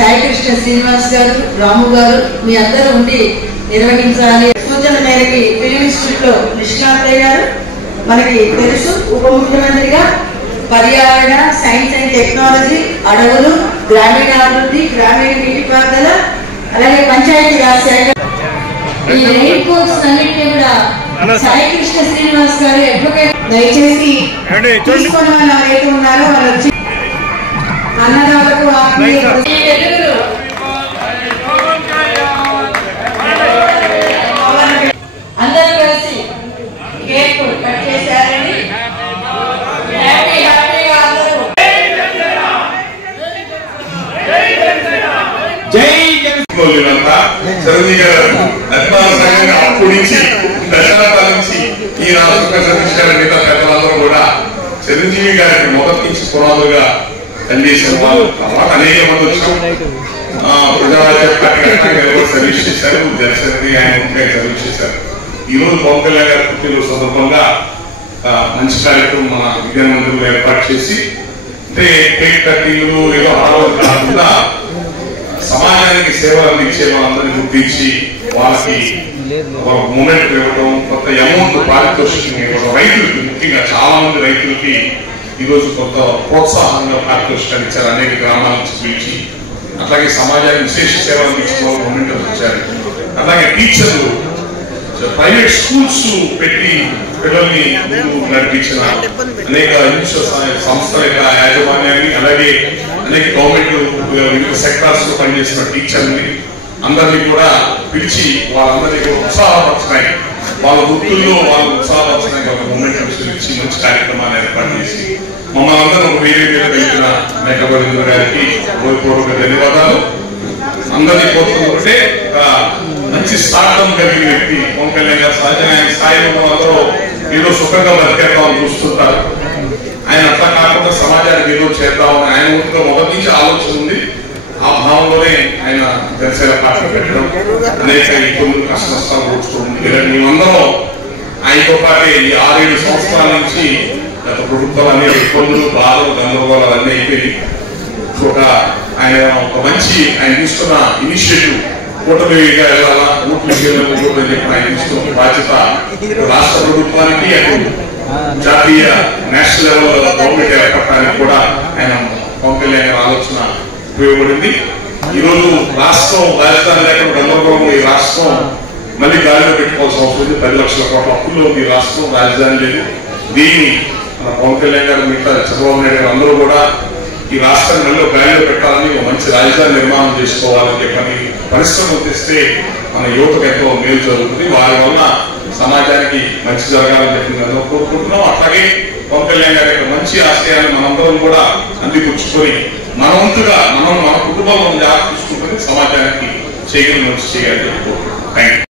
సాయికృష్ణ శ్రీనివాస్ గారు, రాము గారు మీ అందరూ ఉండి నిర్వహించాలి. సూచన మేరకు ఫిలిం ఇన్స్టిట్యూట్ లో నిష్ణాంతయ్య గారు మనకి తెలుసు, ఉప ముఖ్యమంత్రిగా పర్యావరణ, సైన్స్ అండ్ టెక్నాలజీ, అడవులు, గ్రామీణాభివృద్ధి, గ్రామీణ నీటిపారుదల, అలాగే పంచాయతీరాజ్ శాఖ. ఈ రెయిన్ కోర్స్ అన్నింటినీ కూడా సాయికృష్ణ శ్రీనివాస్ గారు అడ్వకేట్ దయచేసి తీసుకున్న వాళ్ళు ఎవరైతే ఉన్నారో వాళ్ళు వచ్చి అన్నదాతకు అందరూ కలిసి కేక్ కట్ చేశారని హ్యాపీగా అందరూ అప్పటి నుంచి దశాబ్దాల నుంచి ఈ రాష్ట్ర మిగతా పెద్దలందరూ కూడా చిరంజీవి గారికి మొదటి నుంచి పునాదులుగా పనిచేసిన వాళ్ళు. తర్వాత అనేక మంది వచ్చాం. ప్రజారాజ్య పార్టీ సర్వీస్ చేశారు, జనసేన ఆయన సర్వీస్ చేశారు. ఈ రోజు పవన్ కళ్యాణ్ గారి పుట్టినరోజు సందర్భంగా మంచి కార్యక్రమం మన విజ్ఞాన మందిరంలో ఏర్పాటు చేసి, అంటే కేక్ కటింగ్లు ఏదో ఆరోగ్యం కాకుండా సమాజానికి సేవలు అందించే వాళ్ళందరినీ గుర్తించి వాళ్ళకి ఒక మూమెంట్ ఇవ్వడం, కొంత అమౌంట్ పారితోషికం ఇవ్వడం, రైతులకి ముఖ్యంగా చాలా మంది రైతులకి ఈరోజు కొంత ప్రోత్సాహంగా పారితోషికాలు ఇచ్చారు. అనేక గ్రామాల నుంచి పిలిచి అట్లాగే సమాజానికి విశేష సేవలు అందించిన వాళ్ళు మూమెంట్ వచ్చారు. అలాగే టీచర్లు ప్రైవేట్ స్కూల్స్ పెట్టి పిల్లల్ని నడిపించిన అనేక సంస్థల యొక్క యాజమాన్యాన్ని, అలాగే అనేక గవర్నమెంట్ వివిధ సెక్టార్స్ లో పనిచేసిన టీచర్ని అందరినీ కూడా పిలిచి వాళ్ళందరినీ కూడా ఉత్సాహపరచడానికి, వాళ్ళ వృత్తుల్లో వాళ్ళు ఉత్సాహపరచడానికి ఒక మూమెంట్ ఇచ్చి మంచి కార్యక్రమాన్ని ఏర్పాటు చేసి మమ్మల్ని అందరూ వేరే కలిగిన మేకబడింద్ర గారికి హృదయపూర్వక ధన్యవాదాలు. అందరినీ కోరుకుంటుంటే మంచి స్థానం కలిగిన వ్యక్తి పవన్ కళ్యాణ్ గారు. సహజంగా స్థాయిలో అందరూ ఏదో సుఖంగా బతికేద్దామని చూస్తుంటారు. ఆయన అట్లా కాకుండా సమాజానికి ఏదో చేద్దామని ఆయన ఊరిలో మొదటి నుంచి ఆలోచన ఉంది. ఆ భావంలోనే ఆయన జనసేన పార్టీ పెట్టడం, అనేక ఇబ్బందులు కష్ట నష్టాలు కూర్చుకుంటుంది. మేమందరం ఆయనతో పాటు ఈ 6-7 సంవత్సరాల నుంచి గత ప్రభుత్వాలు అనేక ఇబ్బందులు, బాధలు, గందరగోళాలు అన్నీ అయిపోయి ఆయన ఒక మంచి ఆయన తీసుకున్న ఇనిషియేటివ్ కూటమిగా వెళ్ళాలా, ఓట్లు కూటమి చెప్పిన ఆయన తీసుకున్న బాధ్యత రాష్ట్ర ప్రభుత్వానికి, అటు జాతీయ నేషనల్ లెవెల్ గవర్నమెంట్ ఏర్పడటానికి కూడా ఆయన పవన్ కళ్యాణ్ గారి ఆలోచన ఉపయోగపడింది. ఈరోజు రాష్ట్రం రాజధాని లేకుండా గందరగోళం, ఈ రాష్ట్రం మళ్ళీ గాలిలో పెట్టుకోవాల్సిన అవసరం ఉంది. 10 లక్షల కోట్ల అప్పుల్లో ఉంది రాష్ట్రం, రాజధాని లేదు. దీన్ని మన పవన్ కళ్యాణ్ గారు, మిగతా చంద్రబాబు నాయుడు గారు అందరూ కూడా ఈ రాష్ట్రాన్ని మళ్ళీ గాలిలో పెట్టాలని, మంచి రాజధాని నిర్మాణం చేసుకోవాలని చెప్పని పరిశ్రమలు తెస్తే మన యువతకు ఎంతో మేలు జరుగుతుంది. వారి వల్ల సమాజానికి మంచి జరగాలని చెప్పి అందరూ కోరుకుంటున్నాం. అట్లాగే పవన్ కళ్యాణ్ గారి యొక్క మంచి ఆశయాన్ని మనందరం కూడా అందిపుచ్చుకొని మన వంతుగా మన కుటుంబంలో జాగ్రత్త తీసుకుంటుంది సమాజానికి చేయగలిగిన మంచి చేయాలని కోరుకుంటున్నాం. Thank you.